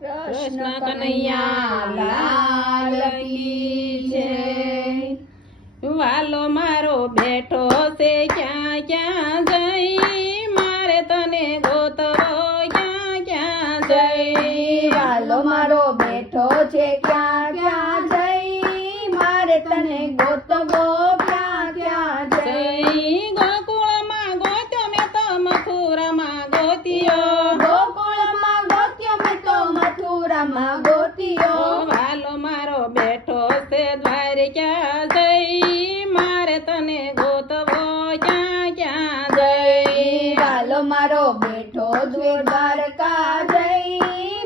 કૃષ્ણ કનૈયા લાલ કી જય। વાલો મારો બેઠો છે ક્યાં ક્યાં જઈ, મારે તને ગોતવો ક્યાં ક્યાં જઈ। વાલો મારો બેઠો છે ક્યાં ક્યાં જઈ, મારે તને ગોતવો ક્યાં ક્યાં જઈ। ગોકુળમાં ગોત્યો મેં તો મથુરામાં ગોત્યો, ગોકુળમાં ગોત્યો મેં તો મથુરામાં ગોત્યો। વાલો મારો બેઠો છે દ્વારકા જઈ, મારે તને ગોતવો ક્યાં ક્યાં જઈ। વાલો મારો બેઠો દ્વારકા જઈ,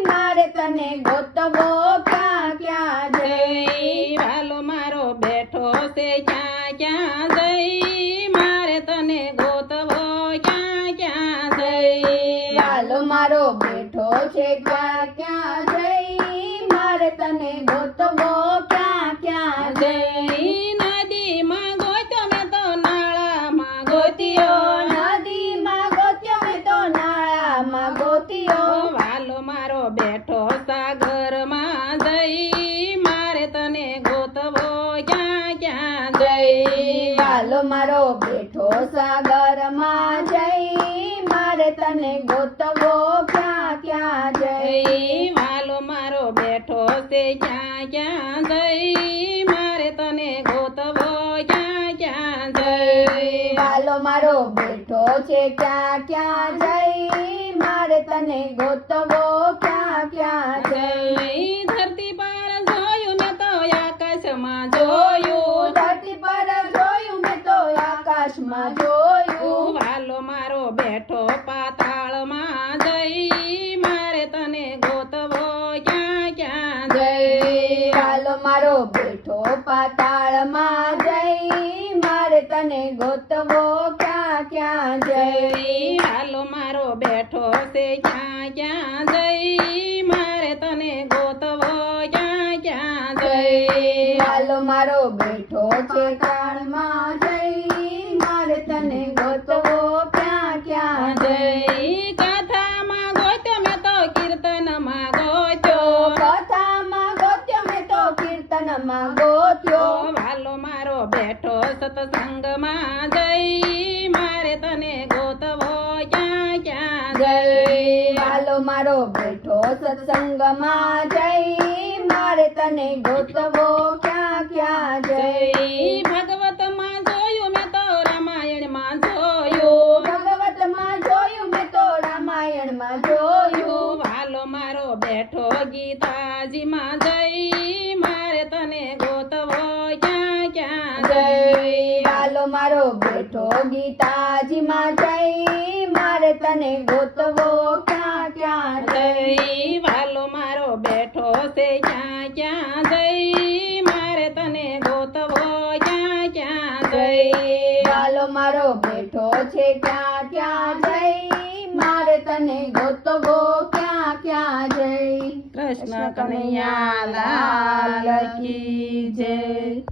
મારે તને ગોતવો ક્યાં ક્યાં જઈ। વાલો મારો બેઠો છે ક્યાં ક્યાં જઈ, મારે તને ગોતવો ક્યાં ક્યાં જઈ। વાલો મારો બેઠો છે ક્યાં ક્યાં જઈ, મારે તને ગોતવો ક્યાં ક્યાં જઈ। નદીમાં ગોત્યો મેં તો નાળામાં ગોત્યો, નદીમાં ગોત્યો મેં તો નાળામાં ગોત્યો। વાલો મારો બેઠો સાગરમાં જઈ, મારે તને ગોતવો ક્યાં ક્યાં જઈ। વાલો મારો બેઠો સાગરમાં જઈ, મારે તને ગોતવો ક્યાં ક્યાં જઈ। વાલો મારો બેઠો છે ક્યાં ક્યાં જઈ, મારે તને ગોતવો ક્યાં ક્યાં જઈ। વાલો મારો બેઠો છે ક્યાં ક્યાં જઈ, મારે તને ગોતવો ક્યાં ક્યાં જઈ। ધરતી પર જોયું મેં તો આકાશમાં જોયું, ધરતી પર જોયું મેં તો આકાશમાં જોયું। વાલો મારો બેઠો પાતાળમાં જઈ, મારે તને ગોતવો ક્યાં ક્યાં જઈ। વાલો મારો બેઠો પાતાળમાં જઈ, મારે તને ગોતવો ક્યાં ક્યાં જઈ। વાલો મારો બેઠો છે ક્યાં ક્યાં જઈ, મારે તને ગોતવો ક્યાં ક્યાં જઈ। વાલો મારો બેઠો છે કાળમાં જઈ, મારે તને ગોતવો ક્યાં ક્યાં જઈ। કથામાં ગોત્યો મેં તો કીર્તનમાં ગોત્યો, કથામાં ગોત્યો મેં તો કીર્તનમાં ગોત્યો। વાલો મારો બેઠો સત્સંગમાં જઈ, મારે તને ગોતવો ક્યાં ક્યાં જઈ। વાલો મારો બેઠો સત્સંગમાં જઈ, મારે તને ગોતવો ક્યાં ક્યાં જઈ। ભગવતમાં જોયું મેં તો રામાયણમાં જોયું, ભગવતમાં જોયું મેં તો રામાયણમાં જોયું। વાલો મારો બેઠો ગીતાજીમાં જઈ, મારે તને ગોતવો ક્યાં ક્યાં જઈ। વાલો મારો બેઠો ગીતાજીમાં જઈ, મારે તને ગોતવો ક્યાં ક્યાં જઈ। વાલો મારો બેઠો છે ક્યાં ક્યાં જઈ, મારે તને ગોતવો ક્યાં ક્યાં જઈ। વાલો મારો બેઠો છે ક્યાં ક્યાં જઈ, મારે તને ગોતવો ક્યાં ક્યાં જઈ। કૃષ્ણ કનૈયા લાલ કી જય।